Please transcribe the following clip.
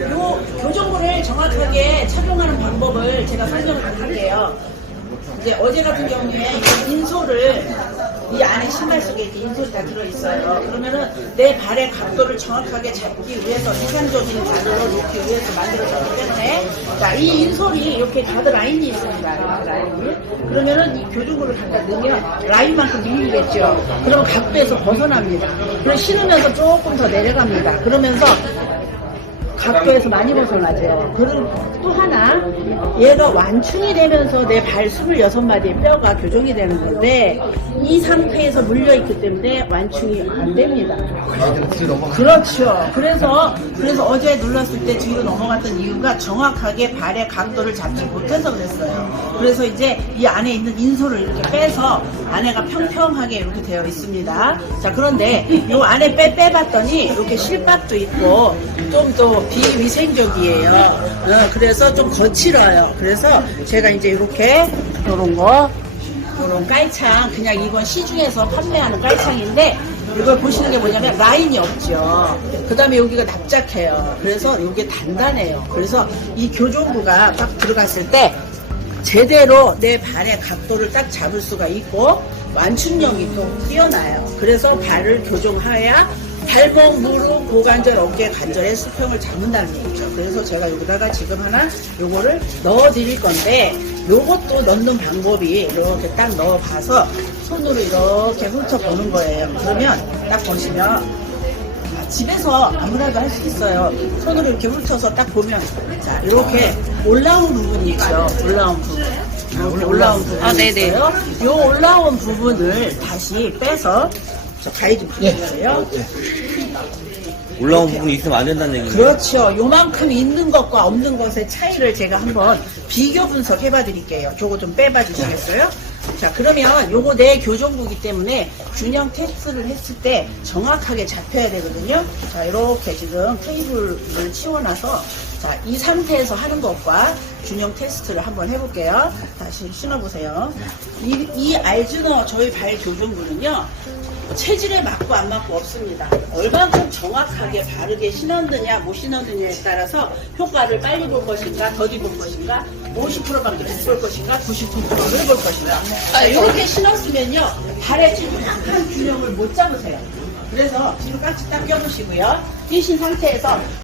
요 교정부를 정확하게 착용하는 방법을 제가 설명을 드릴게요. 이제 어제 같은 경우에 이 인솔을 이 안에 신발 속에 이렇게 인솔이 다 들어있어요. 그러면은 내 발의 각도를 정확하게 잡기 위해서 이상적인 자세로 놓기 위해서 만들어졌기 때문에 자, 이 인솔이 이렇게 다들 라인이 있습니다. 라인이. 그러면은 이 교정구를 갖다 넣으면 라인만큼 밀리겠죠. 그러면 각도에서 벗어납니다. 그래서 신으면서 조금 더 내려갑니다. 그러면서 각도에서 많이 벗어나죠. 그리고 또 하나, 얘가 완충이 되면서 내 발 26마디의 뼈가 교정이 되는 건데, 이 상태에서 물려있기 때문에 완충이 안 됩니다. 그렇죠. 그래서, 그래서 어제 눌렀을 때 뒤로 넘어갔던 이유가 정확하게 발의 각도를 잡지 못해서 그랬어요. 그래서 이제 이 안에 있는 인솔을 이렇게 빼서 안에가 평평하게 이렇게 되어 있습니다. 자, 그런데 이 안에 빼, 빼봤더니 이렇게 실밥도 있고 좀 더 비위생적이에요. 어, 그래서 좀 거칠어요. 그래서 제가 이제 이렇게 이런 거 이런 깔창 그냥 이건 시중에서 판매하는 깔창인데 이걸 보시는 게 뭐냐면 라인이 없죠. 그 다음에 여기가 납작해요. 그래서 이게 단단해요. 그래서 이 교정부가 딱 들어갔을 때 제대로 내 발의 각도를 딱 잡을 수가 있고 완충력이 또 뛰어나요. 그래서 발을 교정해야 발목, 무릎, 고관절, 어깨 관절의 수평을 잡는다는 얘기죠. 그래서 제가 여기다가 지금 하나 요거를 넣어 드릴 건데 요것도 넣는 방법이 이렇게 딱 넣어 봐서 손으로 이렇게 훑어 보는 거예요. 그러면 딱 보시면 아, 집에서 아무나도 할 수 있어요. 손으로 이렇게 훑어서 딱 보면 자 이렇게 올라온 부분이 있죠. 올라온 부분. 이렇게 올라온 부분이 아, 네네. 있어요. 요 올라온 부분을 다시 빼서 저 가위 좀 부탁드려요. 올라온 부분이 있으면 안 된다는 얘기죠. 그렇죠. 요만큼 있는 것과 없는 것의 차이를 제가 한번 비교 분석해 봐 드릴게요. 요거 좀 빼봐 주시겠어요? 자, 그러면 요거 내 교정부기 때문에 균형 테스트를 했을 때 정확하게 잡혀야 되거든요. 자, 이렇게 지금 테이블을 치워놔서 자, 이 상태에서 하는 것과 균형 테스트를 한번 해볼게요. 다시 신어보세요. 이, 이 알즈너 저희 발 교정부는요. 체질에 맞고 안 맞고 없습니다. 얼만큼 정확하게 바르게 신었느냐 못 신었느냐에 따라서 효과를 빨리 볼 것인가 더디 볼 것인가 50%밖에 못 볼 것인가 99%를 볼 것인가 자, 이렇게 신었으면요 발에 정확한 균형을 못 잡으세요. 그래서 지금 깍지 딱 껴보시고요. 끼신 상태에서